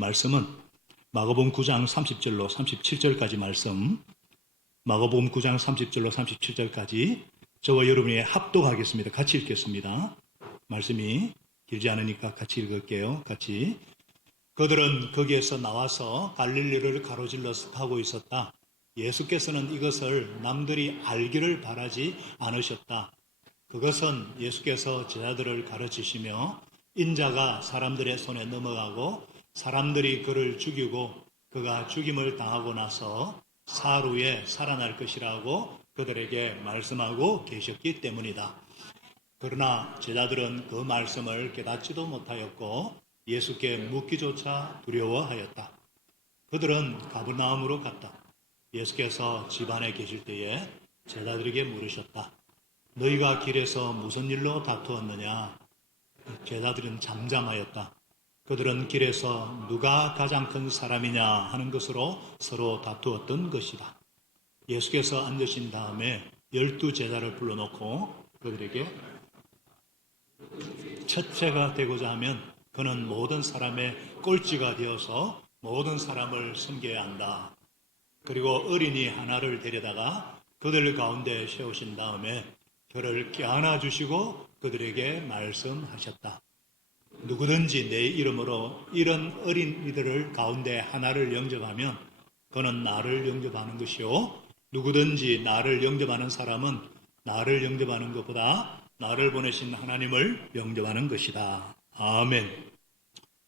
말씀은 마가복음 9장 30절로 37절까지 말씀, 마가복음 9장 30절로 37절까지 저와 여러분이 합독하겠습니다. 같이 읽겠습니다. 말씀이 길지 않으니까 같이 읽을게요. 같이. 그들은 거기에서 나와서 갈릴리를 가로질러 가고 있었다. 예수께서는 이것을 남들이 알기를 바라지 않으셨다. 그것은 예수께서 제자들을 가르치시며 인자가 사람들의 손에 넘어가고 사람들이 그를 죽이고 그가 죽임을 당하고 나서 사흘 후에 살아날 것이라고 그들에게 말씀하고 계셨기 때문이다. 그러나 제자들은 그 말씀을 깨닫지도 못하였고 예수께 묻기조차 두려워하였다. 그들은 가버나움으로 갔다. 예수께서 집안에 계실 때에 제자들에게 물으셨다. 너희가 길에서 무슨 일로 다투었느냐? 제자들은 잠잠하였다. 그들은 길에서 누가 가장 큰 사람이냐 하는 것으로 서로 다투었던 것이다. 예수께서 앉으신 다음에 12 제자를 불러놓고 그들에게 첫째가 되고자 하면 그는 모든 사람의 꼴찌가 되어서 모든 사람을 섬겨야 한다. 그리고 어린이 하나를 데려다가 그들 가운데 세우신 다음에 그를 껴안아 주시고 그들에게 말씀하셨다. 누구든지 내 이름으로 이런 어린이들을 가운데 하나를 영접하면 그는 나를 영접하는 것이요. 누구든지 나를 영접하는 사람은 나를 영접하는 것보다 나를 보내신 하나님을 영접하는 것이다. 아멘.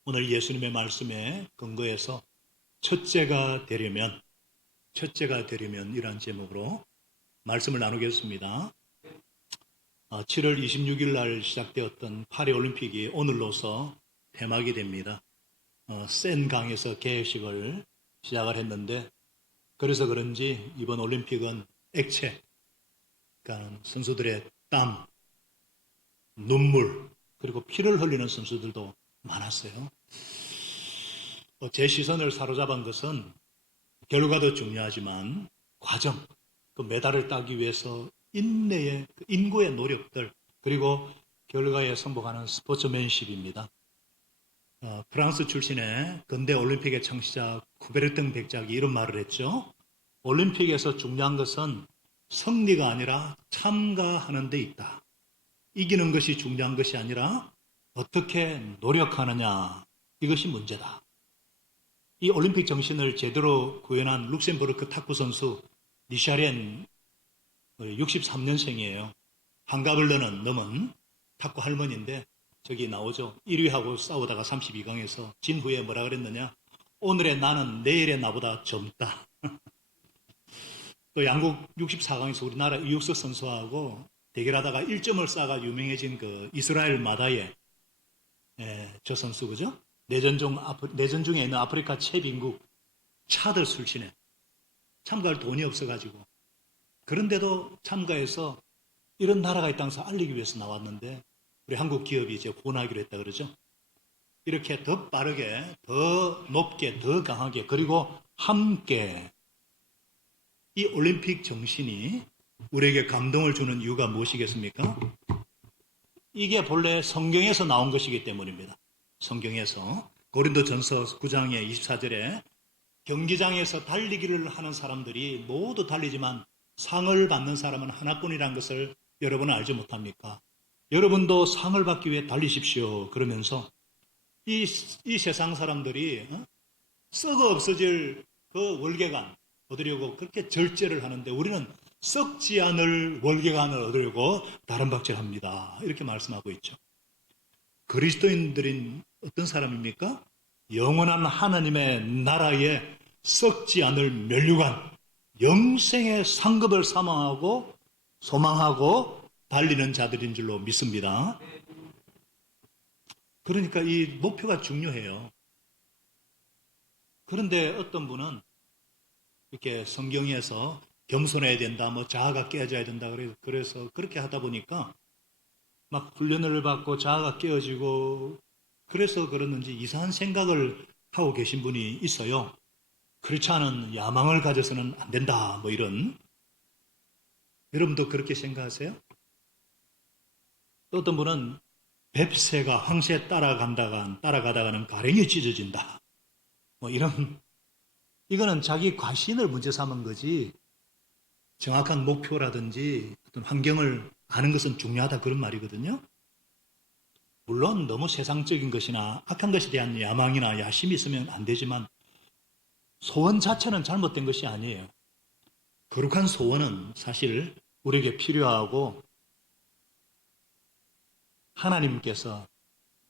오늘 예수님의 말씀에 근거해서 첫째가 되려면 이라는 제목으로 말씀을 나누겠습니다. 7월 26일 날 시작되었던 파리올림픽이 오늘로서 폐막이 됩니다. 센 강에서 개회식을 시작을 했는데 그래서 그런지 이번 올림픽은 액체, 그러니까 선수들의 땀, 눈물, 그리고 피를 흘리는 선수들도 많았어요. 제 시선을 사로잡은 것은 결과도 중요하지만 과정, 그 메달을 따기 위해서 인내의, 인고의 노력들, 그리고 결과에 승복하는 스포츠맨십입니다. 프랑스 출신의 근대 올림픽의 창시자 쿠베르등 백작이 이런 말을 했죠. 올림픽에서 중요한 것은 승리가 아니라 참가하는 데 있다. 이기는 것이 중요한 것이 아니라 어떻게 노력하느냐, 이것이 문제다. 이 올림픽 정신을 제대로 구현한 룩셈부르크 탁구 선수 리샤렌 63년생이에요. 한갑을 넘은 탁구 할머니인데 저기 나오죠. 1위하고 싸우다가 32강에서 진 후에 뭐라 그랬느냐? 오늘의 나는 내일의 나보다 젊다. 또 양국 64강에서 우리나라 이육석 선수하고 대결하다가 1점을 쌓아가 유명해진 그 이스라엘 마다예 저 선수 그죠? 내전 중에 있는 아프리카 최빈국 차드 출신에 참가할 돈이 없어가지고 그런데도 참가해서 이런 나라가 있다는 것을 알리기 위해서 나왔는데 우리 한국 기업이 이제 후원하기로 했다 그러죠. 이렇게 더 빠르게, 더 높게, 더 강하게 그리고 함께 이 올림픽 정신이 우리에게 감동을 주는 이유가 무엇이겠습니까? 이게 본래 성경에서 나온 것이기 때문입니다. 성경에서 고린도전서 9장의 24절에 경기장에서 달리기를 하는 사람들이 모두 달리지만 상을 받는 사람은 하나뿐이라는 것을 여러분은 알지 못합니까? 여러분도 상을 받기 위해 달리십시오. 그러면서 이 세상 사람들이 썩어 없어질 그 월계관 얻으려고 그렇게 절제를 하는데 우리는 썩지 않을 월계관을 얻으려고 다른 박질합니다. 이렇게 말씀하고 있죠. 그리스도인들인 어떤 사람입니까? 영원한 하나님의 나라에 썩지 않을 면류관, 영생의 상급을 소망하고 달리는 자들인 줄로 믿습니다. 그러니까 이 목표가 중요해요. 그런데 어떤 분은 이렇게 성경에서 겸손해야 된다, 자아가 깨어져야 된다, 그래서 그렇게 하다 보니까 막 훈련을 받고 자아가 깨어지고 그래서 그러는지 이상한 생각을 하고 계신 분이 있어요. 그렇지 않은 야망을 가져서는 안 된다, 이런. 여러분도 그렇게 생각하세요? 또 어떤 분은 뱁새가 황새 따라가다가는 가랭이 찢어진다. 뭐 이거는 자기 과신을 문제 삼은 거지, 정확한 목표라든지 어떤 환경을 아는 것은 중요하다 그런 말이거든요. 물론 너무 세상적인 것이나 악한 것에 대한 야망이나 야심이 있으면 안 되지만 소원 자체는 잘못된 것이 아니에요. 거룩한 소원은 사실 우리에게 필요하고 하나님께서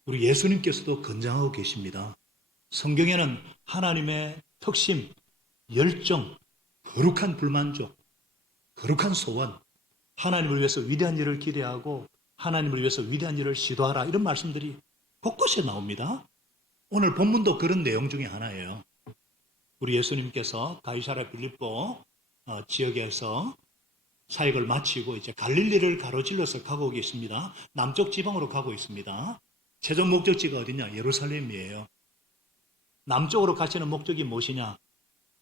우리 예수님께서도 권장하고 계십니다. 성경에는 하나님의 특심, 열정, 거룩한 불만족, 거룩한 소원, 하나님을 위해서 위대한 일을 기대하고 하나님을 위해서 위대한 일을 시도하라 이런 말씀들이 곳곳에 나옵니다. 오늘 본문도 그런 내용 중에 하나예요. 우리 예수님께서 가이사랴 빌립보 지역에서 사역을 마치고 이제 갈릴리를 가로질러서 가고 계십니다. 남쪽 지방으로 가고 있습니다. 최종 목적지가 어디냐? 예루살렘이에요. 남쪽으로 가시는 목적이 무엇이냐?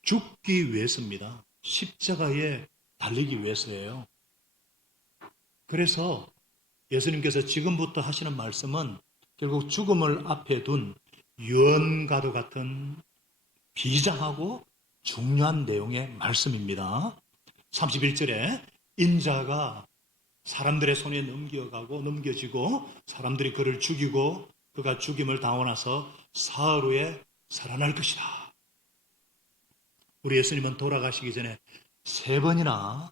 죽기 위해서입니다. 십자가에 달리기 위해서예요. 그래서 예수님께서 지금부터 하시는 말씀은 결국 죽음을 앞에 둔 유언과도 같은 비장하고 중요한 내용의 말씀입니다. 31절에 인자가 사람들의 손에 넘겨지고 사람들이 그를 죽이고 그가 죽임을 당하고 나서 사흘 후에 살아날 것이다. 우리 예수님은 돌아가시기 전에 3번이나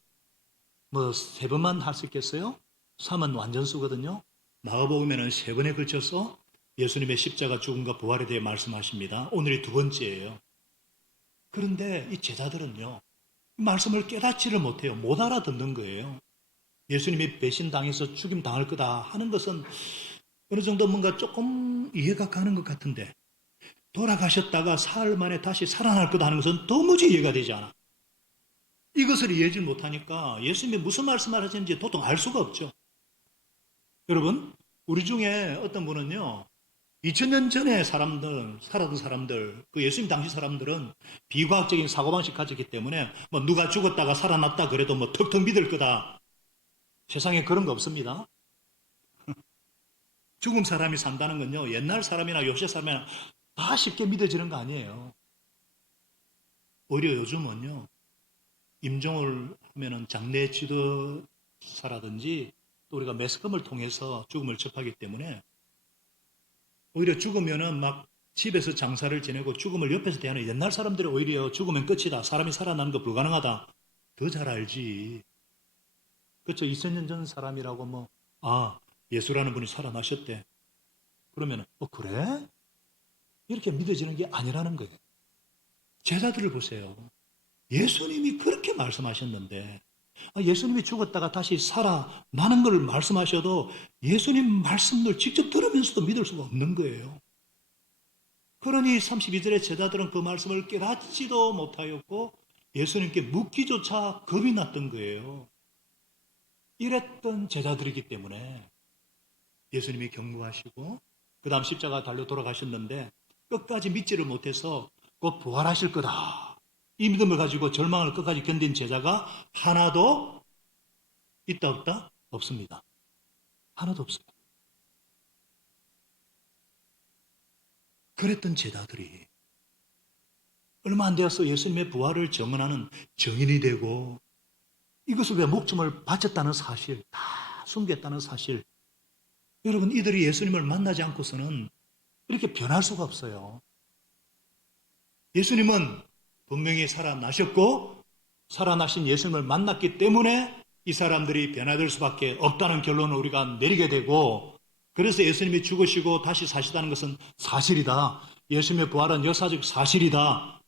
뭐 3번만 할 수 있겠어요? 3은 완전수거든요. 마가복음에는 3번에 걸쳐서 예수님의 십자가 죽음과 부활에 대해 말씀하십니다. 오늘이 2번째예요. 그런데 이 제자들은요, 말씀을 깨닫지를 못해요. 못 알아듣는 거예요. 예수님이 배신당해서 죽임 당할 거다 하는 것은 어느 정도 뭔가 조금 이해가 가는 것 같은데 돌아가셨다가 사흘 만에 다시 살아날 거다 하는 것은 도무지 이해가 되지 않아. 이것을 이해하지 못하니까 예수님이 무슨 말씀을 하시는지 도통 알 수가 없죠. 여러분, 우리 중에 어떤 분은요, 2000년 전에 살았던 사람들, 그 예수님 당시 사람들은 비과학적인 사고방식 가졌기 때문에 뭐 누가 죽었다가 살아났다 그래도 뭐 턱턱 믿을 거다. 세상에 그런 거 없습니다. 죽은 사람이 산다는 건요, 옛날 사람이나 요새 사람이나 다 쉽게 믿어지는 거 아니에요. 오히려 요즘은요, 임종을 하면은 장례 지도사라든지 또 우리가 매스컴을 통해서 죽음을 접하기 때문에 오히려 죽으면은 막 집에서 장사를 지내고 죽음을 옆에서 대하는 옛날 사람들이 오히려 죽으면 끝이다. 사람이 살아나는 거 불가능하다. 더 잘 알지. 그렇죠. 2000년 전 사람이라고 뭐, 예수라는 분이 살아나셨대. 그러면, 그래? 이렇게 믿어지는 게 아니라는 거예요. 제자들을 보세요. 예수님이 그렇게 말씀하셨는데, 예수님이 죽었다가 다시 살아나는 걸 말씀하셔도 예수님 말씀을 직접 들으면서도 믿을 수가 없는 거예요. 그러니 32절의 제자들은 그 말씀을 깨닫지도 못하였고 예수님께 묻기조차 겁이 났던 거예요. 이랬던 제자들이기 때문에 예수님이 경고하시고 그 다음 십자가 달려 돌아가셨는데 끝까지 믿지를 못해서 곧 부활하실 거다. 이 믿음을 가지고 절망을 끝까지 견딘 제자가 하나도 있다 없다? 없습니다. 하나도 없어요. 그랬던 제자들이 얼마 안 되어서 예수님의 부활을 증언하는 증인이 되고 이것을 왜 목숨을 바쳤다는 사실, 다 숨겼다는 사실. 여러분, 이들이 예수님을 만나지 않고서는 이렇게 변할 수가 없어요. 예수님은 분명히 살아나셨고 살아나신 예수님을 만났기 때문에 이 사람들이 변화될 수밖에 없다는 결론을 우리가 내리게 되고 그래서 예수님이 죽으시고 다시 사시다는 것은 사실이다. 예수님의 부활은 역사적 사실이다.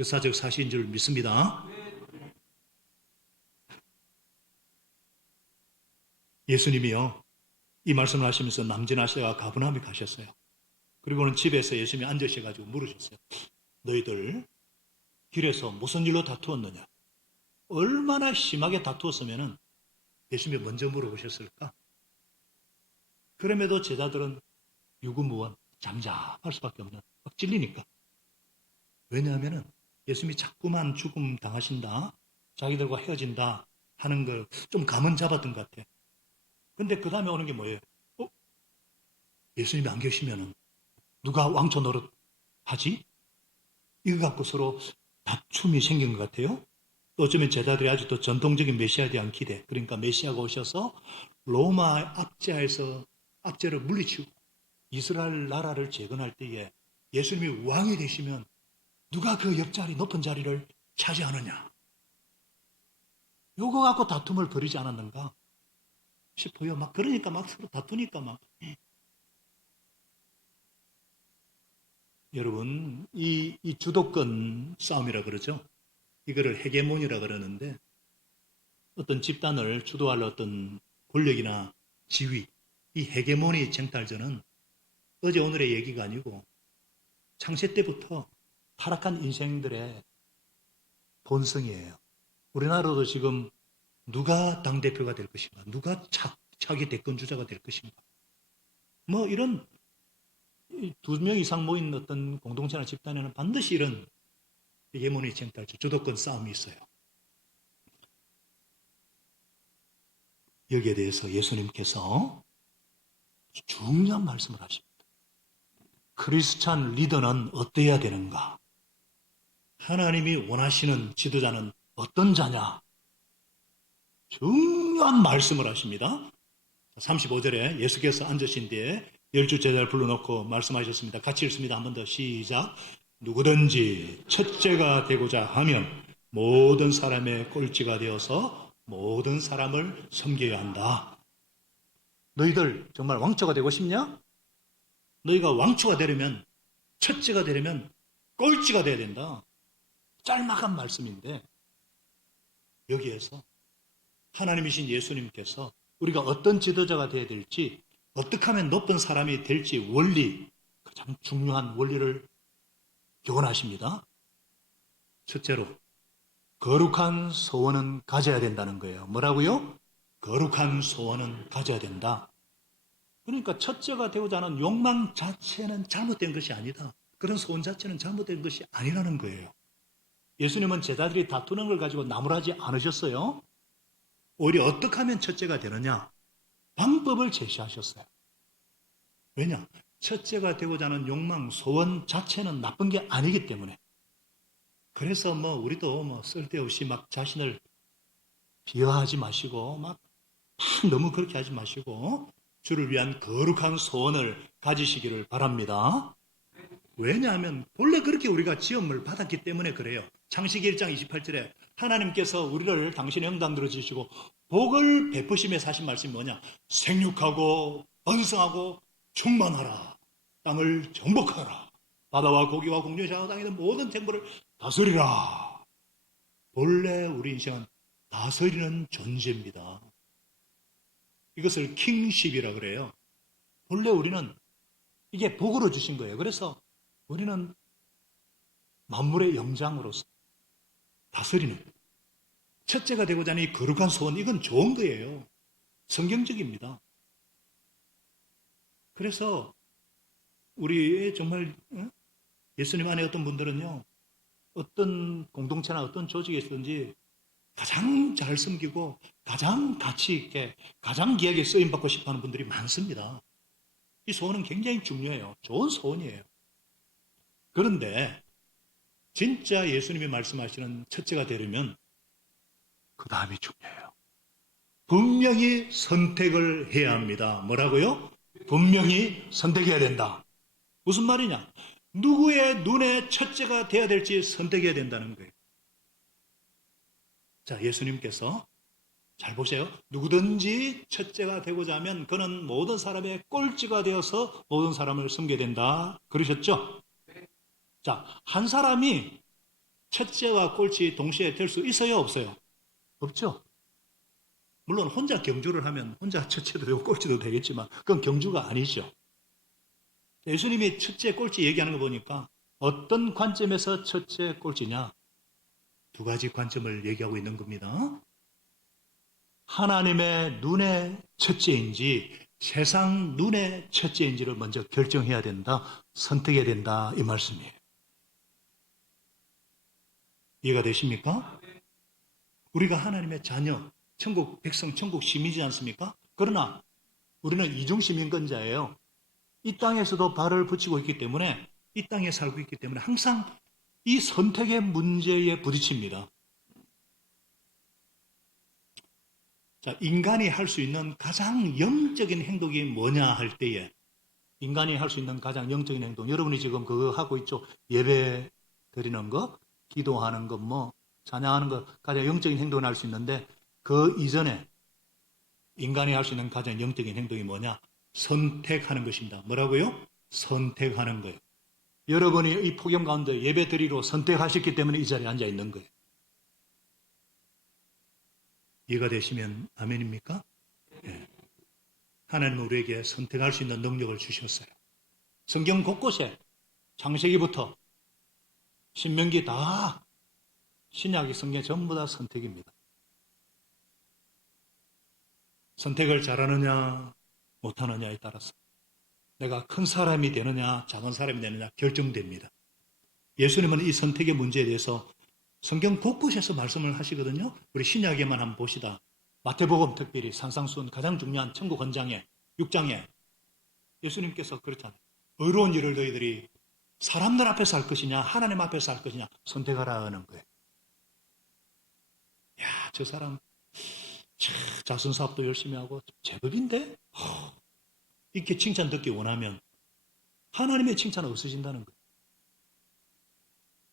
역사적 사실인 줄 믿습니다. 예수님이요, 이 말씀을 하시면서 남진아시아와 가버나움에 가셨어요. 그리고는 집에서 예수님이 앉으셔가지고 물으셨어요. 너희들 길에서 무슨 일로 다투었느냐? 얼마나 심하게 다투었으면 예수님이 먼저 물어보셨을까? 그럼에도 제자들은 유구무원, 잠잠할 수밖에 없는, 막 찔리니까. 왜냐하면 예수님이 자꾸만 죽음 당하신다, 자기들과 헤어진다 하는 걸 좀 감은 잡았던 것 같아. 근데 그 다음에 오는 게 뭐예요? 예수님이 안 계시면은 누가 왕초 노릇 하지? 이거 갖고 서로 다툼이 생긴 것 같아요. 또 어쩌면 제자들이 아직도 전통적인 메시아에 대한 기대, 그러니까 메시아가 오셔서 로마 압제하에서 압제를 물리치고 이스라엘 나라를 재건할 때에 예수님이 왕이 되시면 누가 그 옆자리 높은 자리를 차지하느냐, 요거 갖고 다툼을 벌이지 않았는가 싶어요. 막 그러니까 막 서로 다투니까 막. 여러분, 이 주도권 싸움이라 그러죠. 이거를 헤게모니라 그러는데, 어떤 집단을 주도할 어떤 권력이나 지위, 이 헤게모니 쟁탈전은 어제 오늘의 얘기가 아니고 창세 때부터 타락한 인생들의 본성이에요. 우리나라도 지금 누가 당대표가 될 것인가, 누가 차기 대권 주자가 될 것인가, 뭐 이런 2명 이상 모인 어떤 공동체나 집단에는 반드시 이런 헤게모니 쟁탈전, 주도권 싸움이 있어요. 여기에 대해서 예수님께서 중요한 말씀을 하십니다. 크리스찬 리더는 어때야 되는가? 하나님이 원하시는 지도자는 어떤 자냐? 중요한 말씀을 하십니다. 35절에 예수께서 앉으신 뒤에 10주 제자를 불러놓고 말씀하셨습니다. 같이 읽습니다. 한 번 더 시작. 누구든지 첫째가 되고자 하면 모든 사람의 꼴찌가 되어서 모든 사람을 섬겨야 한다. 너희들 정말 왕초가 되고 싶냐? 너희가 왕초가 되려면, 첫째가 되려면 꼴찌가 돼야 된다. 짤막한 말씀인데 여기에서 하나님이신 예수님께서 우리가 어떤 지도자가 되어야 될지, 어떻게 하면 높은 사람이 될지 원리, 가장 중요한 원리를 교훈하십니다. 첫째로 거룩한 소원은 가져야 된다는 거예요. 뭐라고요? 거룩한 소원은 가져야 된다. 그러니까 첫째가 되고자 하는 욕망 자체는 잘못된 것이 아니다. 그런 소원 자체는 잘못된 것이 아니라는 거예요. 예수님은 제자들이 다투는 걸 가지고 나무라지 않으셨어요. 오히려 어떻게 하면 첫째가 되느냐? 방법을 제시하셨어요. 왜냐? 첫째가 되고자 하는 욕망, 소원 자체는 나쁜 게 아니기 때문에. 그래서 우리도 쓸데없이 막 자신을 비하하지 마시고 막 너무 그렇게 하지 마시고 주를 위한 거룩한 소원을 가지시기를 바랍니다. 왜냐하면 본래 그렇게 우리가 지음을 받았기 때문에 그래요. 창세기 1장 28절에 하나님께서 우리를 당신의 형상대로 지으시고 복을 베푸심에 하신 말씀이 뭐냐? 생육하고 번성하고 충만하라. 땅을 정복하라. 바다와 고기와 공중에 자라는 땅에 있는 모든 생물을 다스리라. 본래 우리 인생은 다스리는 존재입니다. 이것을 킹십이라 그래요. 본래 우리는 이게 복으로 주신 거예요. 그래서 우리는 만물의 영장으로서 다스리는, 첫째가 되고자 하는 이 거룩한 소원, 이건 좋은 거예요. 성경적입니다. 그래서 우리 정말 예수님 안에 어떤 분들은요, 어떤 공동체나 어떤 조직에 있든지 가장 잘 섬기고 가장 가치 있게 가장 귀하게 쓰임받고 싶어하는 분들이 많습니다. 이 소원은 굉장히 중요해요. 좋은 소원이에요. 그런데 진짜 예수님이 말씀하시는 첫째가 되려면 그 다음이 중요해요. 분명히 선택을 해야 합니다. 뭐라고요? 분명히 선택해야 된다. 무슨 말이냐? 누구의 눈에 첫째가 돼야 될지 선택해야 된다는 거예요. 자, 예수님께서 잘 보세요. 누구든지 첫째가 되고자 하면 그는 모든 사람의 꼴찌가 되어서 모든 사람을 섬겨야 된다. 그러셨죠? 자, 한 사람이 첫째와 꼴찌 동시에 될 수 있어요? 없어요? 없죠. 물론 혼자 경주를 하면 혼자 첫째도 되고 꼴찌도 되겠지만 그건 경주가 아니죠. 예수님이 첫째, 꼴찌 얘기하는 거 보니까 어떤 관점에서 첫째, 꼴찌냐? 두 가지 관점을 얘기하고 있는 겁니다. 하나님의 눈의 첫째인지 세상 눈의 첫째인지를 먼저 결정해야 된다. 선택해야 된다. 이 말씀이에요. 이해가 되십니까? 우리가 하나님의 자녀, 천국 백성, 천국 시민이지 않습니까? 그러나 우리는 이중시민권자예요. 이 땅에서도 발을 붙이고 있기 때문에 이 땅에 살고 있기 때문에 항상 이 선택의 문제에 부딪힙니다. 자, 인간이 할 수 있는 가장 영적인 행동이 뭐냐 할 때에 인간이 할 수 있는 가장 영적인 행동 여러분이 지금 그거 하고 있죠. 예배 드리는 거, 기도하는 거, 뭐 찬양하는 거 가장 영적인 행동을 할 수 있는데 그 이전에 인간이 할 수 있는 가장 영적인 행동이 뭐냐? 선택하는 것입니다. 뭐라고요? 선택하는 거예요. 여러분이 이 폭염 가운데 예배 드리러 선택하셨기 때문에 이 자리에 앉아 있는 거예요. 이해가 되시면 아멘입니까? 네. 하나님은 우리에게 선택할 수 있는 능력을 주셨어요. 성경 곳곳에 창세기부터 신명기 다 신약의 성경 전부 다 선택입니다. 선택을 잘하느냐 못하느냐에 따라서 내가 큰 사람이 되느냐 작은 사람이 되느냐 결정됩니다. 예수님은 이 선택의 문제에 대해서 성경 곳곳에서 말씀을 하시거든요. 우리 신약에만 한번 봅시다. 마태복음 특별히 산상수훈 가장 중요한 천국 헌장에 6장에 예수님께서 그렇잖아요. 의로운 일을 너희들이 사람들 앞에서 할 것이냐 하나님 앞에서 할 것이냐 선택하라 하는 거예요. 야, 저 사람 자선사업도 열심히 하고 제법인데? 이렇게 칭찬 듣기 원하면 하나님의 칭찬은 없어진다는 거예요.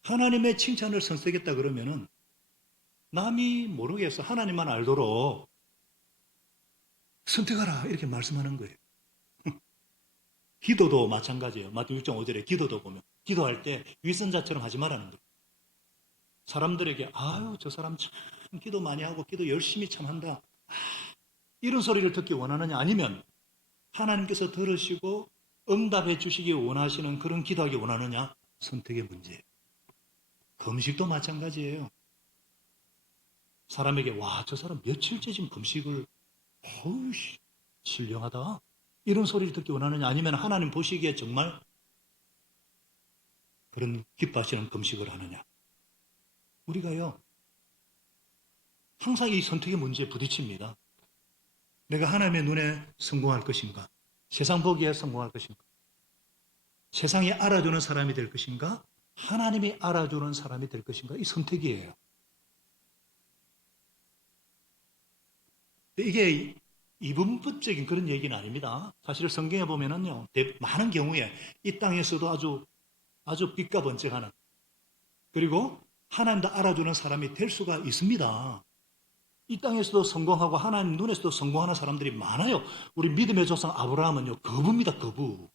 하나님의 칭찬을 선택했다 그러면은 남이 모르게 해서 하나님만 알도록 선택하라 이렇게 말씀하는 거예요. 기도도 마찬가지예요. 마태 6장 5절에 기도도 보면 기도할 때 위선자처럼 하지 말라는 거예요. 사람들에게 아유 저 사람 참 기도 많이 하고 기도 열심히 참 한다. 이런 소리를 듣기 원하느냐 아니면 하나님께서 들으시고 응답해 주시기 원하시는 그런 기도하기 원하느냐 선택의 문제예요. 금식도 마찬가지예요. 사람에게 와 저 사람 며칠째 지금 금식을 어우 신령하다 이런 소리를 듣기 원하느냐 아니면 하나님 보시기에 정말 그런 기뻐하시는 금식을 하느냐 우리가요 항상 이 선택의 문제에 부딪힙니다. 내가 하나님의 눈에 성공할 것인가 세상 보기에 성공할 것인가 세상이 알아주는 사람이 될 것인가 하나님이 알아주는 사람이 될 것인가 이 선택이에요. 이게 이분법적인 그런 얘기는 아닙니다. 사실 성경에 보면은요, 많은 경우에 이 땅에서도 아주 빛과 번쩍하는 그리고 하나님도 알아주는 사람이 될 수가 있습니다. 이 땅에서도 성공하고 하나님 눈에서도 성공하는 사람들이 많아요. 우리 믿음의 조상 아브라함은요, 거부입니다, 거부.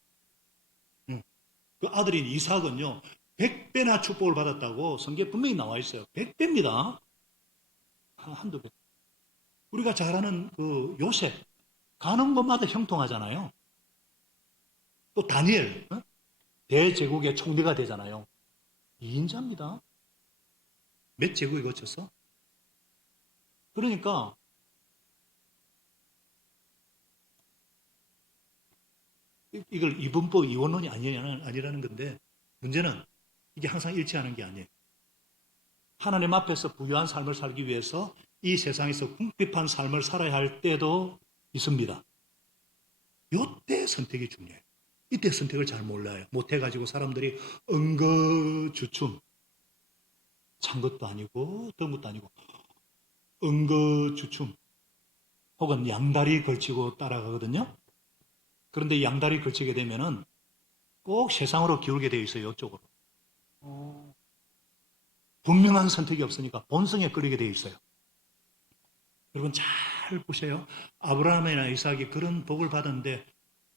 그 아들인 이삭은요, 100배나 축복을 받았다고 성경에 분명히 나와 있어요. 100배입니다. 한두 배. 우리가 잘 아는 그 요셉, 가는 곳마다 형통하잖아요. 또 다니엘, 대제국의 총리가 되잖아요. 2인자입니다. 몇 제국이 거쳐서? 그러니까 이걸 이분법 이원론이 아니라는 건데 문제는 이게 항상 일치하는 게 아니에요. 하나님 앞에서 부유한 삶을 살기 위해서 이 세상에서 궁핍한 삶을 살아야 할 때도 있습니다. 이때 선택이 중요해요. 이때 선택을 잘 몰라요. 못해가지고 사람들이 응거주춤 찬 것도 아니고 든 것도 아니고 응거주춤 혹은 양다리 걸치고 따라가거든요. 그런데 양다리 걸치게 되면은 꼭 세상으로 기울게 되어 있어요. 이쪽으로. 분명한 선택이 없으니까 본성에 끌리게 되어 있어요. 여러분 잘 보세요. 아브라함이나 이삭이 그런 복을 받았는데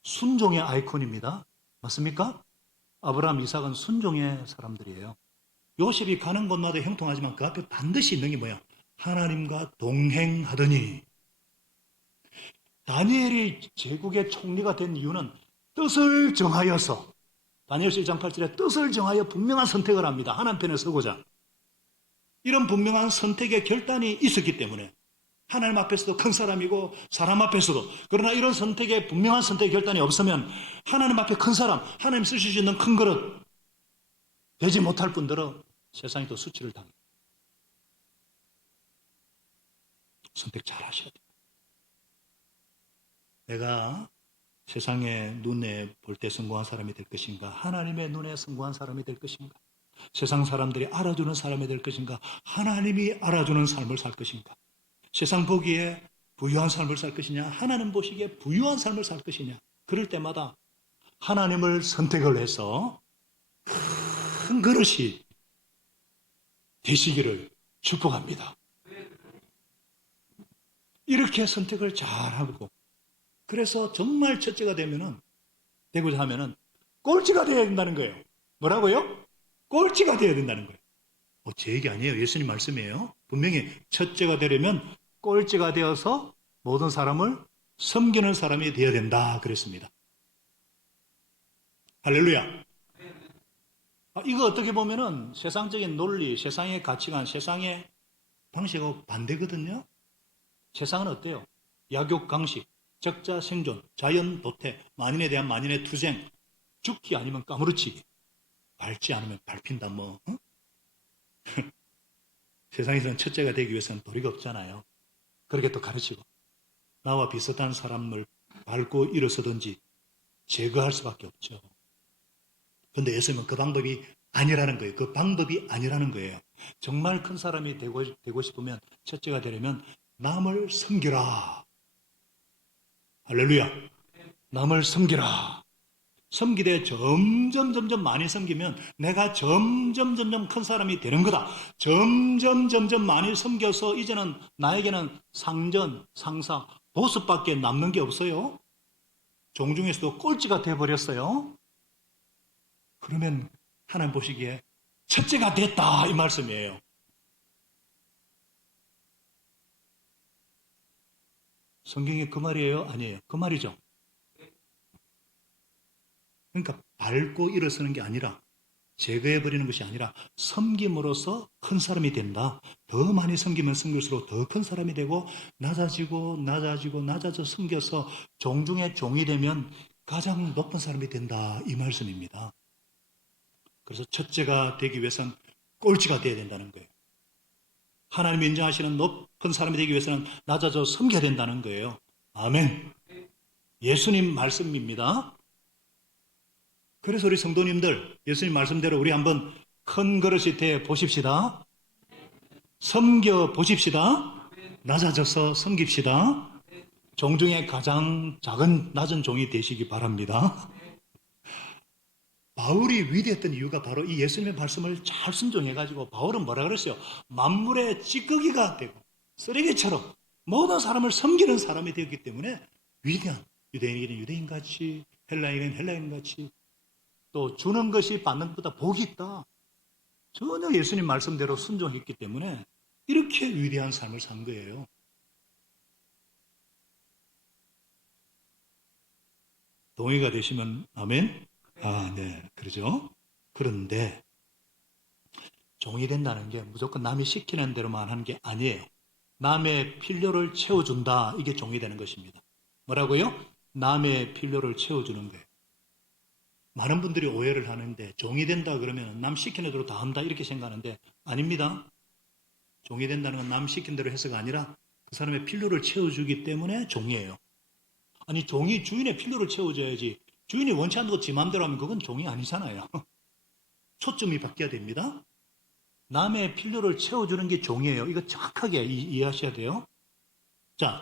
순종의 아이콘입니다. 맞습니까? 아브라함, 이삭은 순종의 사람들이에요. 요셉이 가는 곳마다 형통하지만 그 앞에 반드시 있는 게 뭐야? 하나님과 동행하더니 다니엘이 제국의 총리가 된 이유는 뜻을 정하여서 다니엘서 1장 8절에 뜻을 정하여 분명한 선택을 합니다. 하나님 편에 서고자. 이런 분명한 선택의 결단이 있었기 때문에 하나님 앞에서도 큰 사람이고 사람 앞에서도 그러나 이런 선택의 분명한 선택의 결단이 없으면 하나님 앞에 큰 사람, 하나님 쓰실 수 있는 큰 그릇 되지 못할 뿐더러 세상이 또 수치를 당해요. 선택 잘 하셔야 돼요. 내가 세상의 눈에 볼 때 성공한 사람이 될 것인가? 하나님의 눈에 성공한 사람이 될 것인가? 세상 사람들이 알아주는 사람이 될 것인가? 하나님이 알아주는 삶을 살 것인가? 세상 보기에 부유한 삶을 살 것이냐? 하나님 보시기에 부유한 삶을 살 것이냐? 그럴 때마다 하나님을 선택을 해서 큰 그릇이 되시기를 축복합니다. 이렇게 선택을 잘하고, 그래서 정말 첫째가 되고자 하면은 꼴찌가 되어야 된다는 거예요. 뭐라고요? 꼴찌가 되어야 된다는 거예요. 제 얘기 아니에요. 예수님 말씀이에요. 분명히 첫째가 되려면 꼴찌가 되어서 모든 사람을 섬기는 사람이 되어야 된다 그랬습니다. 할렐루야. 이거 어떻게 보면은 세상적인 논리, 세상의 가치관, 세상의 방식하고 반대거든요. 세상은 어때요? 약육강식, 적자 생존, 자연 도태, 만인에 대한 만인의 투쟁, 죽기 아니면 까무러치기, 밟지 않으면 밟힌다 뭐. 세상에서는 첫째가 되기 위해서는 도리가 없잖아요. 그렇게 또 가르치고 나와 비슷한 사람을 밟고 일어서든지 제거할 수밖에 없죠. 그런데 예수님은 그 방법이 아니라는 거예요. 그 방법이 아니라는 거예요. 정말 큰 사람이 되고 싶으면, 첫째가 되려면 남을 섬기라. 할렐루야. 남을 섬기라. 섬기되 점점 많이 섬기면 내가 점점 큰 사람이 되는 거다. 점점 많이 섬겨서 이제는 나에게는 상전, 상사, 보스밖에 남는 게 없어요. 종중에서도 꼴찌가 돼버렸어요. 그러면 하나님 보시기에 첫째가 됐다 이 말씀이에요. 성경이 그 말이에요? 아니에요. 그 말이죠. 그러니까 밟고 일어서는 게 아니라, 제거해버리는 것이 아니라 섬김으로써 큰 사람이 된다. 더 많이 섬기면 섬길수록 더 큰 사람이 되고, 낮아져 섬겨서 종중의 종이 되면 가장 높은 사람이 된다 이 말씀입니다. 그래서 첫째가 되기 위해서는 꼴찌가 되어야 된다는 거예요. 하나님이 인정하시는 높은 사람이 되기 위해서는 낮아져 섬겨야 된다는 거예요. 아멘. 예수님 말씀입니다. 그래서 우리 성도님들, 예수님 말씀대로 우리 한번 큰 그릇이 되어 보십시다. 섬겨 보십시다. 낮아져서 섬깁시다. 종중에 가장 낮은 종이 되시기 바랍니다. 바울이 위대했던 이유가 바로 이 예수님의 말씀을 잘 순종해가지고, 바울은 뭐라 그랬어요? 만물의 찌꺼기가 되고 쓰레기처럼 모든 사람을 섬기는 사람이 되었기 때문에 위대한, 유대인에게는 유대인같이, 헬라인에게는 헬라인같이, 또 주는 것이 받는 것보다 복이 있다. 전혀 예수님 말씀대로 순종했기 때문에 이렇게 위대한 삶을 산 거예요. 동의가 되시면 아멘? 네, 그러죠. 그런데 종이 된다는 게 무조건 남이 시키는 대로만 하는 게 아니에요. 남의 필요를 채워준다, 이게 종이 되는 것입니다. 뭐라고요? 남의 필요를 채워주는 거예요. 많은 분들이 오해를 하는데, 종이 된다 그러면 남 시키는 대로 다 한다 이렇게 생각하는데 아닙니다. 종이 된다는 건 남 시킨 대로 해서가 아니라 그 사람의 필요를 채워주기 때문에 종이에요. 아니, 종이 주인의 필요를 채워줘야지, 주인이 원치 않는 거 지 마음대로 하면 그건 종이 아니잖아요. 초점이 바뀌어야 됩니다. 남의 필요를 채워주는 게 종이에요. 이거 정확하게 이해하셔야 돼요. 자,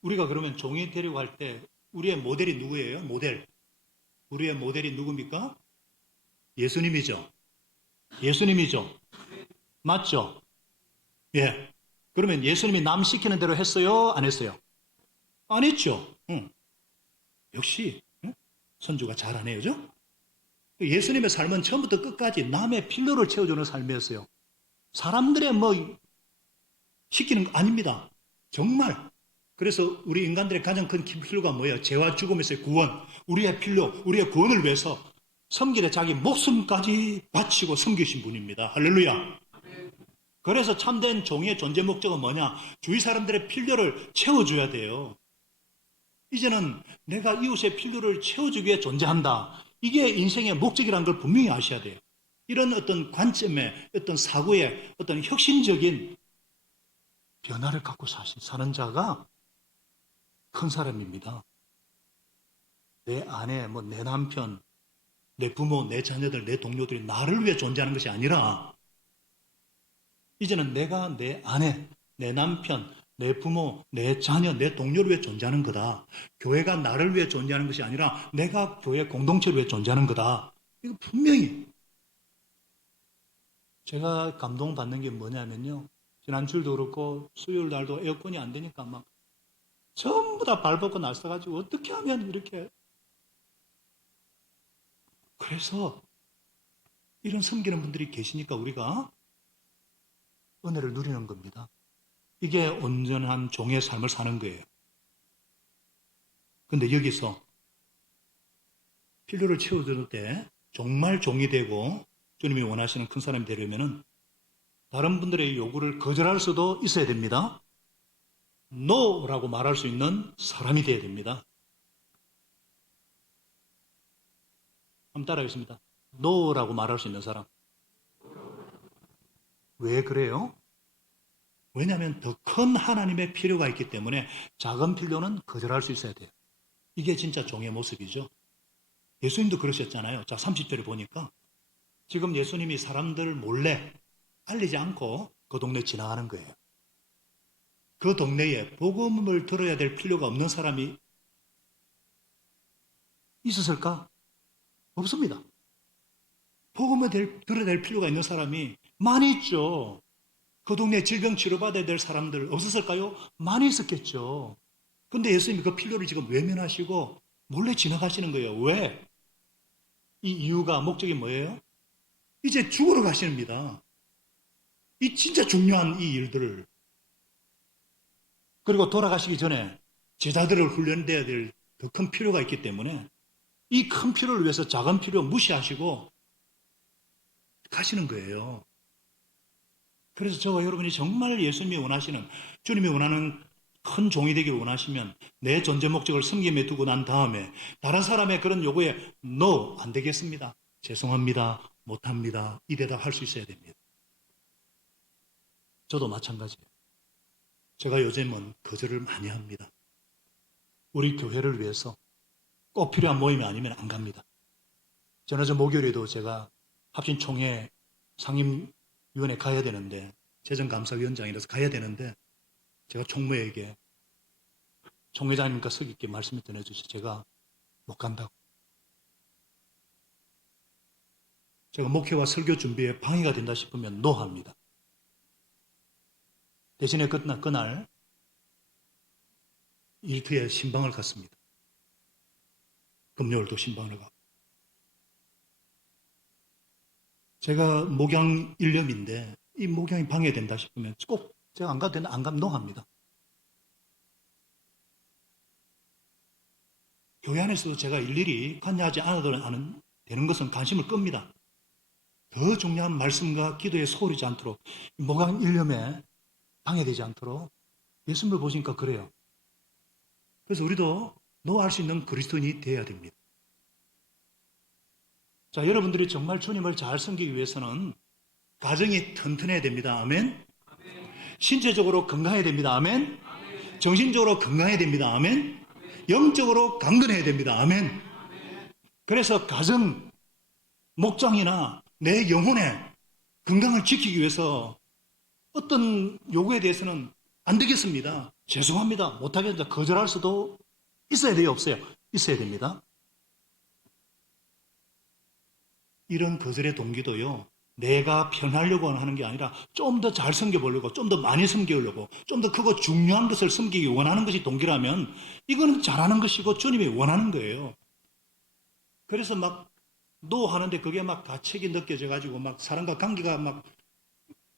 우리가 그러면 종이 되려고 할 때 우리의 모델이 누구예요? 우리의 모델이 누굽니까? 예수님이죠. 맞죠? 예. 그러면 예수님이 남 시키는 대로 했어요? 안 했어요? 안 했죠. 역시 선주가 잘하네요. 그죠? 예수님의 삶은 처음부터 끝까지 남의 필요를 채워주는 삶이었어요. 사람들의 시키는 거 아닙니다. 정말. 그래서 우리 인간들의 가장 큰 필요가 뭐예요? 죄와 죽음에서의 구원, 우리의 필요, 우리의 구원을 위해서 섬기되 자기 목숨까지 바치고 섬기신 분입니다. 할렐루야. 그래서 참된 종의 존재 목적은 뭐냐? 주위 사람들의 필요를 채워줘야 돼요. 이제는 내가 이웃의 필요를 채워주기 위해 존재한다. 이게 인생의 목적이라는 걸 분명히 아셔야 돼요. 이런 어떤 관점의, 어떤 사고의 어떤 혁신적인 변화를 갖고 사는 자가 큰 사람입니다. 내 아내, 뭐 내 남편, 내 부모, 내 자녀들, 내 동료들이 나를 위해 존재하는 것이 아니라 이제는 내가 내 아내, 내 남편, 내 부모, 내 자녀, 내 동료를 위해 존재하는 거다. 교회가 나를 위해 존재하는 것이 아니라 내가 교회 공동체를 위해 존재하는 거다. 이거 분명히 제가 감동받는 게 뭐냐면요. 지난 주일도 그렇고 수요일 날도 에어컨이 안 되니까 막 전부 다 발벗고 나서가지고 어떻게 하면 이렇게. 그래서 이런 섬기는 분들이 계시니까 우리가 은혜를 누리는 겁니다. 이게 온전한 종의 삶을 사는 거예요. 근데 여기서 필요를 채워줄 때 정말 종이 되고 주님이 원하시는 큰 사람이 되려면은 다른 분들의 요구를 거절할 수도 있어야 됩니다. NO라고 말할 수 있는 사람이 되어야 됩니다. 한번 따라하겠습니다. NO라고 말할 수 있는 사람. 왜 그래요? 왜냐하면 더 큰 하나님의 필요가 있기 때문에 작은 필요는 거절할 수 있어야 돼요. 이게 진짜 종의 모습이죠. 예수님도 그러셨잖아요. 자, 30절에 보니까 지금 예수님이 사람들 몰래 알리지 않고 그 동네 지나가는 거예요. 그 동네에 복음을 들어야 될 필요가 없는 사람이 있었을까? 없습니다. 복음을 들어야 될 필요가 있는 사람이 많이 있죠. 그 동네에 질병 치료받아야 될 사람들 없었을까요? 많이 있었겠죠. 근데 예수님이 그 필요를 지금 외면하시고 몰래 지나가시는 거예요. 왜? 이 이유가 목적이 뭐예요? 이제 죽으러 가십니다. 이 진짜 중요한 이 일들을. 그리고 돌아가시기 전에 제자들을 훈련돼야 될 더 큰 필요가 있기 때문에 이 큰 필요를 위해서 작은 필요 무시하시고 가시는 거예요. 그래서 저와 여러분이 정말 예수님이 원하시는, 주님이 원하는 큰 종이 되기를 원하시면 내 존재 목적을 섬김에 두고 난 다음에 다른 사람의 그런 요구에 No, 안 되겠습니다. 죄송합니다. 못합니다. 이 대답 할 수 있어야 됩니다. 저도 마찬가지예요. 제가 요즘은 거절을 많이 합니다. 우리 교회를 위해서 꼭 필요한 모임이 아니면 안 갑니다. 지난주 목요일에도 제가 합신총회 상임위원회 가야 되는데, 재정감사위원장이라서 가야 되는데, 제가 총무에게 총회장님과 석 있게 말씀을 전해주시, 제가 못 간다고. 제가 목회와 설교 준비에 방해가 된다 싶으면 노합니다. 대신에 그날 일터에 신방을 갔습니다. 금요일도 신방을 가고. 제가 목양 일념인데 이 목양이 방해된다 싶으면 꼭 제가 안 가도 된다, 안 가면 노합니다. 교회 안에서도 제가 일일이 관여하지 않아도 되는 것은 관심을 끕니다. 더 중요한 말씀과 기도에 소홀하지 않도록, 목양 일념에 방해되지 않도록. 예수님을 보시니까 그래요. 그래서 우리도 노할 수 있는 그리스도인이 되어야 됩니다. 자, 여러분들이 정말 주님을 잘 섬기기 위해서는 가정이 튼튼해야 됩니다. 아멘. 신체적으로 건강해야 됩니다. 아멘. 정신적으로 건강해야 됩니다. 아멘. 영적으로 강건해야 됩니다. 아멘. 그래서 가정, 목장이나 내 영혼의 건강을 지키기 위해서 어떤 요구에 대해서는 안 되겠습니다. 죄송합니다. 못하겠다. 거절할 수도 있어야 돼요? 없어요? 있어야 됩니다. 이런 거절의 동기도요, 내가 편하려고 하는 게 아니라 좀 더 잘 섬겨보려고, 좀 더 많이 섬기려고, 좀 더 크고 중요한 것을 섬기기 원하는 것이 동기라면 이거는 잘하는 것이고 주님이 원하는 거예요. 그래서 막 노하는데 그게 막 가책이 느껴져가지고 막 사람과 관계가 막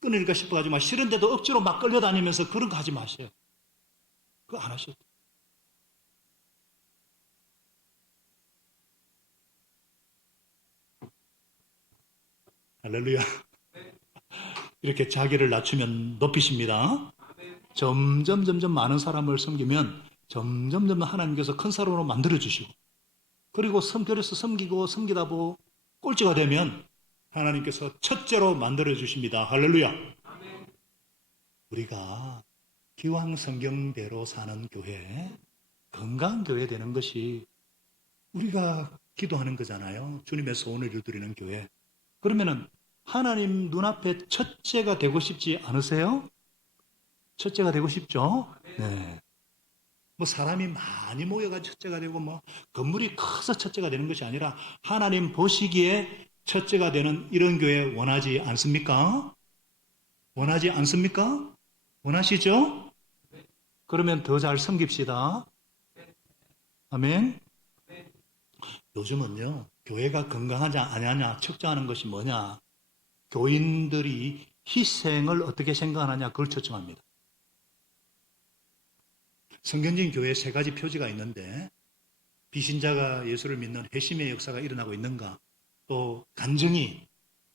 끊을까 싶어가지고 막 싫은데도 억지로 막 끌려다니면서 그런 거 하지 마세요. 그거 안 하셔도 돼요. 할렐루야. 이렇게 자기를 낮추면 높이십니다. 점점 많은 사람을 섬기면 점점 하나님께서 큰 사람으로 만들어주시고, 그리고 그래서 섬기고 섬기다 보고 꼴찌가 되면 하나님께서 첫째로 만들어주십니다. 할렐루야. 우리가 기왕 성경대로 사는 교회, 건강교회 되는 것이 우리가 기도하는 거잖아요. 주님의 소원을 이루드리는 교회. 그러면은 하나님 눈앞에 첫째가 되고 싶지 않으세요? 첫째가 되고 싶죠? 네. 뭐 사람이 많이 모여가 첫째가 되고 뭐 건물이 커서 첫째가 되는 것이 아니라 하나님 보시기에 첫째가 되는 이런 교회 원하지 않습니까? 원하지 않습니까? 원하시죠? 그러면 더 잘 섬깁시다. 아멘. 요즘은요, 교회가 건강하냐 아니냐 측정하는 것이 뭐냐? 교인들이 희생을 어떻게 생각하느냐 그걸 초점합니다. 성경적인 교회에 세 가지 표지가 있는데 비신자가 예수를 믿는 회심의 역사가 일어나고 있는가, 또 간증이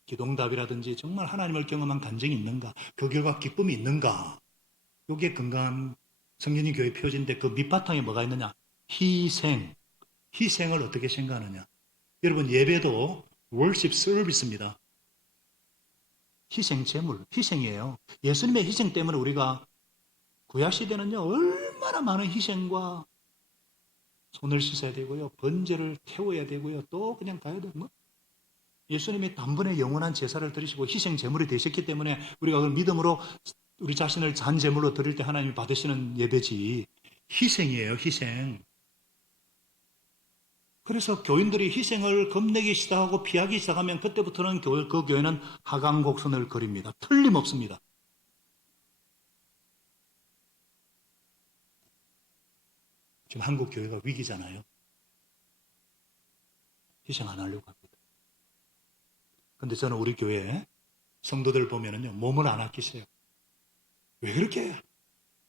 기동답이라든지 정말 하나님을 경험한 간증이 있는가, 그 결과 기쁨이 있는가, 이게 건강한 성경적인 교회 표지인데 그 밑바탕에 뭐가 있느냐? 희생. 희생을 어떻게 생각하느냐? 여러분 예배도 월십 서비스입니다. 희생 제물, 희생이에요. 예수님의 희생 때문에 우리가 구약시대는요 얼마나 많은 희생과 손을 씻어야 되고요, 번제를 태워야 되고요, 또 그냥 가야 되고 뭐. 예수님이 단번에 영원한 제사를 드리시고 희생 제물이 되셨기 때문에 우리가 그걸 믿음으로 우리 자신을 잔 제물로 드릴 때 하나님이 받으시는 예배지, 희생이에요, 희생. 그래서 교인들이 희생을 겁내기 시작하고 피하기 시작하면 그때부터는 그 교회는 하강곡선을 그립니다. 틀림없습니다. 지금 한국 교회가 위기잖아요. 희생 안 하려고 합니다. 근데 저는 우리 교회 성도들 보면은요, 몸을 안 아끼세요. 왜 그렇게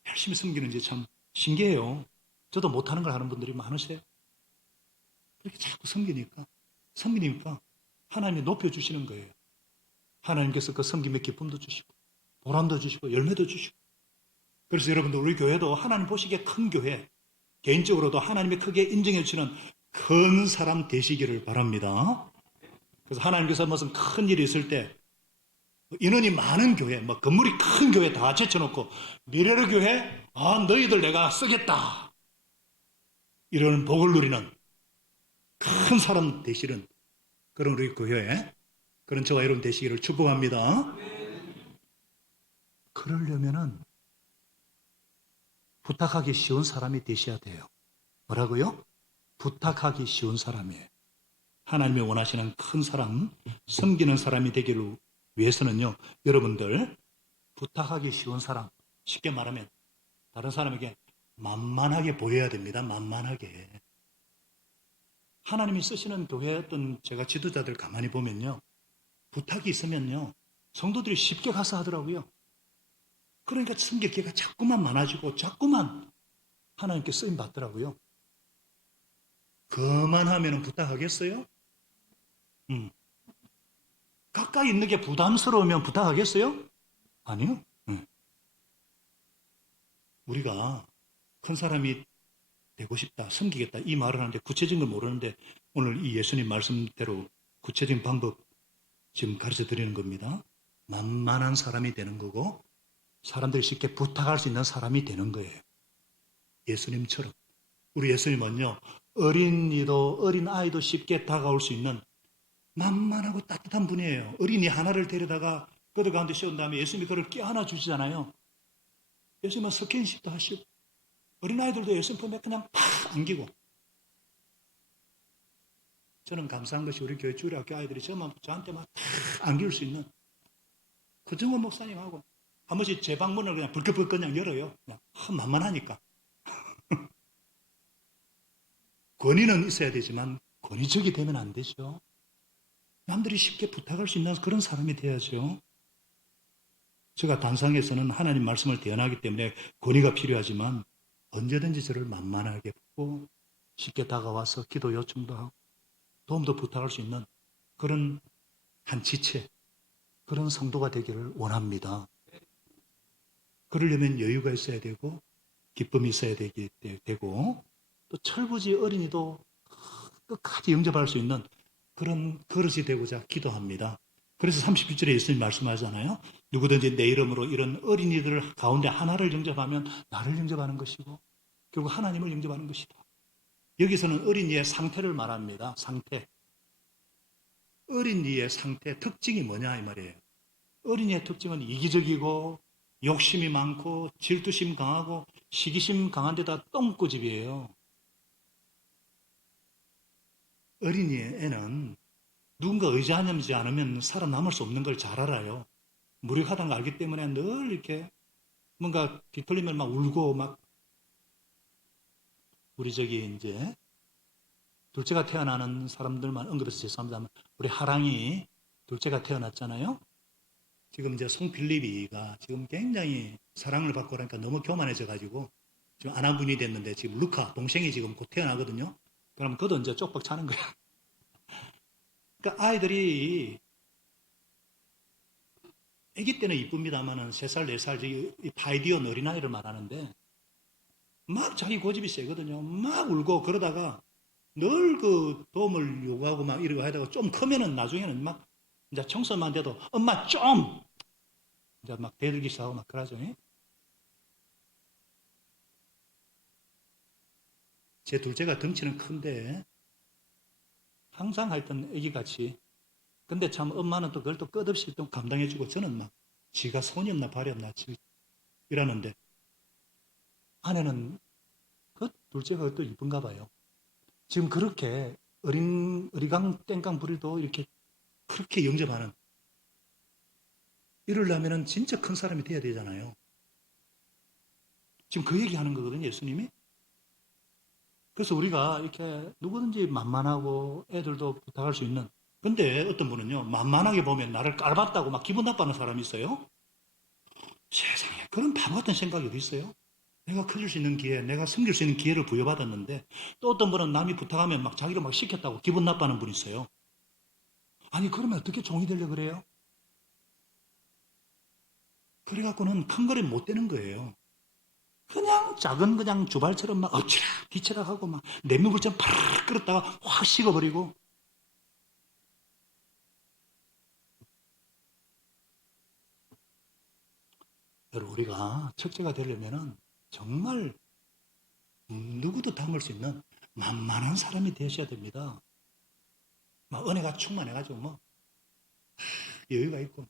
열심히 섬기는지 참 신기해요. 저도 못하는 걸 하는 분들이 많으세요. 그렇게 자꾸 섬기니까 하나님이 높여주시는 거예요. 하나님께서 그 섬김의 기쁨도 주시고, 보람도 주시고, 열매도 주시고. 그래서 여러분들, 우리 교회도 하나님 보시기에 큰 교회, 개인적으로도 하나님이 크게 인정해 주시는 큰 사람 되시기를 바랍니다. 그래서 하나님께서 무슨 큰 일이 있을 때, 인원이 많은 교회, 뭐 건물이 큰 교회 다 제쳐놓고, 미래의 교회, 너희들 내가 쓰겠다. 이런 복을 누리는 큰 사람 되시는 그런 우리 교회, 그런 저와 여러분 되시기를 축복합니다. 그러려면은 부탁하기 쉬운 사람이 되셔야 돼요. 뭐라고요? 부탁하기 쉬운 사람이에요. 하나님이 원하시는 큰 사람, 섬기는 사람이 되기를 위해서는요, 여러분들 부탁하기 쉬운 사람, 쉽게 말하면 다른 사람에게 만만하게 보여야 됩니다. 만만하게. 하나님이 쓰시는 교회 어떤 제가 지도자들 가만히 보면요, 부탁이 있으면요 성도들이 쉽게 가서 하더라고요. 그러니까 섬길 기회가 자꾸만 많아지고 자꾸만 하나님께 쓰임 받더라고요. 그만하면 부탁하겠어요? 가까이 있는 게 부담스러우면 부탁하겠어요? 아니요. 우리가 큰 사람이 되고 싶다, 섬기겠다 이 말을 하는데 구체적인 걸 모르는데 오늘 이 예수님 말씀대로 구체적인 방법 지금 가르쳐 드리는 겁니다. 만만한 사람이 되는 거고 사람들이 쉽게 부탁할 수 있는 사람이 되는 거예요. 예수님처럼. 우리 예수님은요, 어린 아이도 쉽게 다가올 수 있는 만만하고 따뜻한 분이에요. 어린이 하나를 데려다가 그들 가운데 씌운 다음에 예수님이 그를 껴안아 주시잖아요. 예수님은 스킨십도 하시고 어린아이들도 예수님 품에 그냥 팍 안기고. 저는 감사한 것이 우리 교회 주일학교 아이들이 저한테 막 탁 안길 수 있는 구정원 목사님하고 한 번씩 제 방문을 그냥 불끈불끈 그냥 열어요. 그냥 만만하니까. 권위는 있어야 되지만 권위적이 되면 안 되죠. 남들이 쉽게 부탁할 수 있는 그런 사람이 돼야죠. 제가 단상에서는 하나님 말씀을 대언하기 때문에 권위가 필요하지만 언제든지 저를 만만하게 보고 쉽게 다가와서 기도 요청도 하고 도움도 부탁할 수 있는 그런 한 지체, 그런 성도가 되기를 원합니다. 그러려면 여유가 있어야 되고 기쁨이 있어야 되고 또 철부지 어린이도 끝까지 영접할 수 있는 그런 그릇이 되고자 기도합니다. 그래서 37절에 예수님 말씀하잖아요. 누구든지 내 이름으로 이런 어린이들 가운데 하나를 영접하면 나를 영접하는 것이고 결국 하나님을 영접하는 것이다. 여기서는 어린이의 상태를 말합니다. 상태. 어린이의 상태, 특징이 뭐냐 이 말이에요. 어린이의 특징은 이기적이고 욕심이 많고 질투심 강하고 시기심 강한 데다 똥꼬집이에요. 어린이의 애는 누군가 의지하지 않으면 살아남을 수 없는 걸 잘 알아요. 무력하다는 걸 알기 때문에 늘 이렇게 뭔가 뒤틀리면 막 울고 막 우리 저기 이제 둘째가 태어나는 사람들만 언급해서 죄송합니다. 우리 하랑이 둘째가 태어났잖아요. 지금 이제 송필립이가 지금 굉장히 사랑을 받고 그러니까 너무 교만해져 가지고 지금 아나분이 됐는데 지금 루카 동생이 지금 곧 태어나거든요. 그럼 그도 이제 쪽박 차는 거야. 그러니까 아이들이 아기 때는 이쁩니다만은 3살, 4살 이 파이디언 어린아이를 말하는데 막 자기 고집이 세거든요. 막 울고 그러다가 늘 그 도움을 요구하고 막 이러고 하다가 좀 크면은 나중에는 막 이제 청소만 돼도 엄마 좀 이제 막 대들기 시작하고 막 그러죠. 제 둘째가 덩치는 큰데 항상 하여튼 애기같이 근데 참 엄마는 또 그걸 또 끝없이 또 감당해주고 저는 막 지가 손이 없나 발이 없나 이러는데 아내는 그 둘째가 또 이쁜가 봐요. 지금 그렇게 어리광 땡깡 부리도 이렇게 그렇게 영접하는 이러려면은 진짜 큰 사람이 돼야 되잖아요. 지금 그 얘기 하는 거거든요, 예수님이. 그래서 우리가 이렇게 누구든지 만만하고 애들도 부탁할 수 있는. 근데 어떤 분은요, 만만하게 보면 나를 깔봤다고 막 기분 나빠하는 사람이 있어요. 세상에, 그런 바보 같은 생각이 어디 있어요? 내가 커질 수 있는 기회, 내가 섬길 수 있는 기회를 부여받았는데, 또 어떤 분은 남이 부탁하면 막 자기를 막 시켰다고 기분 나빠하는 분이 있어요. 아니, 그러면 어떻게 종이 되려 그래요? 그래갖고는 큰 거리 못 되는 거예요. 그냥 작은 그냥 주발처럼 막 엎치락 뒤치락 하고 막 내물불처럼 파르르 끓었다가 확 식어버리고 여러분 우리가 첫째가 되려면은 정말 누구도 담을 수 있는 만만한 사람이 되셔야 됩니다. 막 은혜가 충만해가지고 뭐 여유가 있고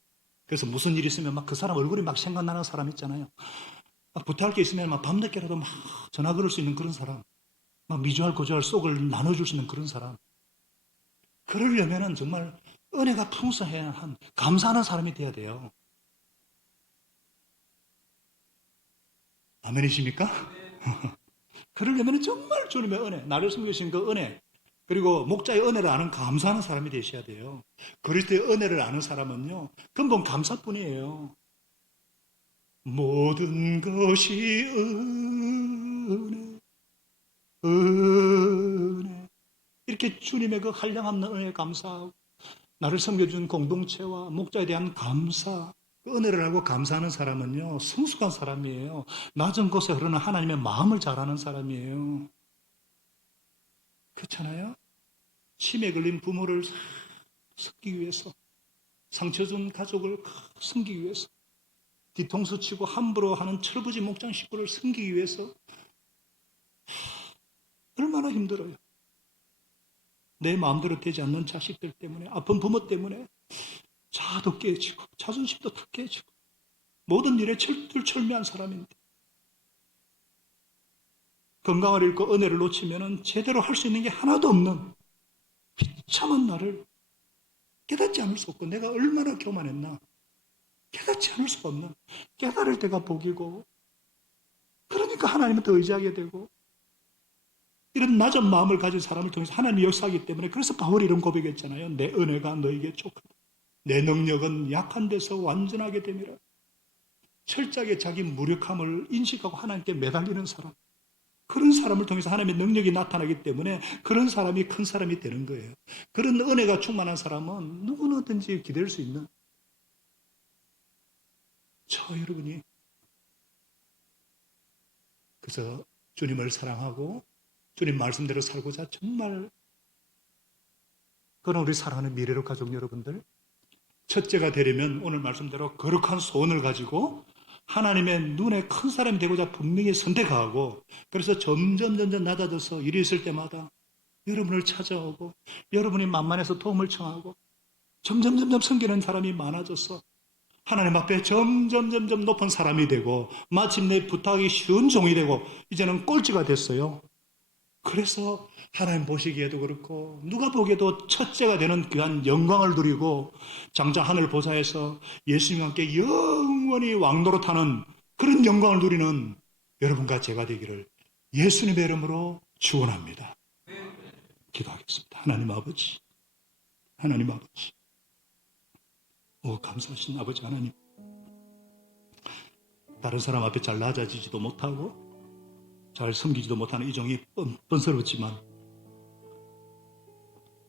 그래서 무슨 일이 있으면 막 그 사람 얼굴이 막 생각나는 사람 있잖아요. 막 부탁할 게 있으면 막 밤늦게라도 막 전화 걸을 수 있는 그런 사람, 막 미주알 고주알 속을 나눠줄 수 있는 그런 사람. 그러려면은 정말 은혜가 풍성해야 한 감사하는 사람이 돼야 돼요. 아멘이십니까? 그러려면 정말 주님의 은혜, 나를 숨기신 그 은혜, 그리고 목자의 은혜를 아는 감사하는 사람이 되셔야 돼요. 그리스도의 은혜를 아는 사람은요, 근본 감사뿐이에요. 모든 것이 은혜, 은혜. 이렇게 주님의 그 한량없는 은혜에 감사하고, 나를 섬겨준 공동체와 목자에 대한 감사, 그 은혜를 알고 감사하는 사람은요, 성숙한 사람이에요. 낮은 곳에 흐르는 하나님의 마음을 잘 아는 사람이에요. 그렇잖아요? 치매 걸린 부모를 섬기기 위해서, 상처 준 가족을 섬기기 위해서, 뒤통수 치고 함부로 하는 철부지 목장 식구를 섬기기 위해서 얼마나 힘들어요. 내 마음대로 되지 않는 자식들 때문에, 아픈 부모 때문에 자아도 깨지고 자존심도 다 깨지고 모든 일에 철두철미한 사람인데 건강을 잃고 은혜를 놓치면 제대로 할 수 있는 게 하나도 없는 비참한 나를 깨닫지 않을 수 없고 내가 얼마나 교만했나 깨닫지 않을 수가 없는 깨달을 때가 복이고 그러니까 하나님을 더 의지하게 되고 이런 낮은 마음을 가진 사람을 통해서 하나님이 역사하기 때문에 그래서 바울이 이런 고백했잖아요. 내 은혜가 너에게 족하다. 내 능력은 약한 데서 완전하게 됨이라. 철저하게 자기 무력함을 인식하고 하나님께 매달리는 사람. 그런 사람을 통해서 하나님의 능력이 나타나기 때문에 그런 사람이 큰 사람이 되는 거예요. 그런 은혜가 충만한 사람은 누구든지 기댈 수 있는 저 여러분이 그래서 주님을 사랑하고 주님 말씀대로 살고자 정말 그런 우리 사랑하는 미래로 가족 여러분들 첫째가 되려면 오늘 말씀대로 거룩한 소원을 가지고 하나님의 눈에 큰 사람이 되고자 분명히 선택하고, 그래서 점점 낮아져서 일이 있을 때마다 여러분을 찾아오고, 여러분이 만만해서 도움을 청하고, 점점 섬기는 사람이 많아져서 하나님 앞에 점점 높은 사람이 되고, 마침내 부탁이 쉬운 종이 되고, 이제는 꼴찌가 됐어요. 그래서 하나님 보시기에도 그렇고 누가 보기에도 첫째가 되는 귀한 영광을 누리고, 장차 하늘 보좌에서 예수님과 함께 영원히 왕노릇하는 그런 영광을 누리는 여러분과 제가 되기를 예수님의 이름으로 축원합니다. 기도하겠습니다. 하나님 아버지, 하나님 아버지, 감사하신 아버지 하나님, 다른 사람 앞에 잘 낮아지지도 못하고 잘 섬기지도 못하는 이 종이 뻔뻔스럽지만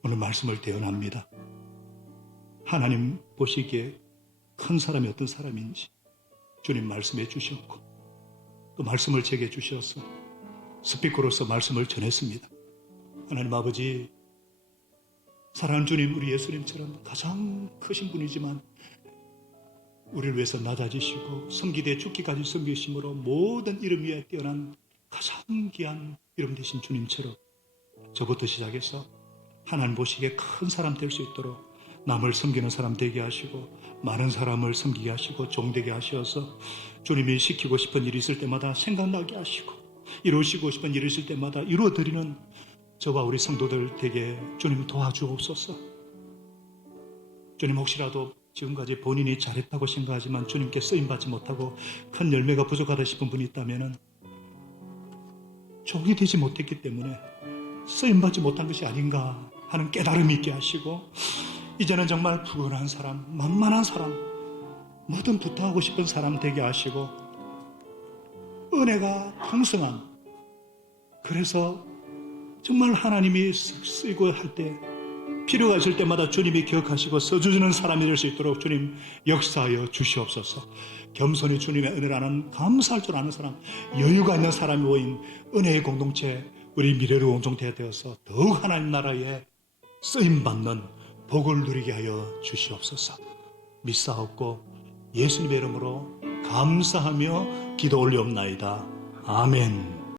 오늘 말씀을 대언합니다. 하나님 보시기에 큰 사람이 어떤 사람인지 주님 말씀해 주셨고, 또 말씀을 제게 주셔서 스피커로서 말씀을 전했습니다. 하나님 아버지, 사랑하는 주님, 우리 예수님처럼 가장 크신 분이지만 우리를 위해서 낮아지시고 섬기되 죽기까지 섬기심으로 모든 이름 위에 뛰어난 가장 귀한 이름 되신 주님처럼 저부터 시작해서 하나님 보시기에 큰 사람 될 수 있도록 남을 섬기는 사람 되게 하시고, 많은 사람을 섬기게 하시고 종되게 하셔서 주님이 시키고 싶은 일이 있을 때마다 생각나게 하시고, 이루시고 싶은 일이 있을 때마다 이루어드리는 저와 우리 성도들 되게 주님 도와주옵소서. 주님, 혹시라도 지금까지 본인이 잘했다고 생각하지만 주님께 쓰임받지 못하고 큰 열매가 부족하다 싶은 분이 있다면 종이 되지 못했기 때문에 쓰임받지 못한 것이 아닌가 하는 깨달음이 있게 하시고, 이제는 정말 부건한 사람, 만만한 사람, 뭐든 부탁하고 싶은 사람 되게 하시고, 은혜가 풍성한, 그래서 정말 하나님이 쓰이고 할 때 필요가 있을 때마다 주님이 기억하시고 써주시는 사람이 될 수 있도록 주님 역사하여 주시옵소서. 겸손히 주님의 은혜를 아는, 감사할 줄 아는 사람, 여유가 있는 사람이 모인 은혜의 공동체, 우리 미래로 공동체가 되어서 더욱 하나님 나라에 쓰임받는 복을 누리게 하여 주시옵소서. 믿사옵고 예수님의 이름으로 감사하며 기도 올리옵나이다. 아멘.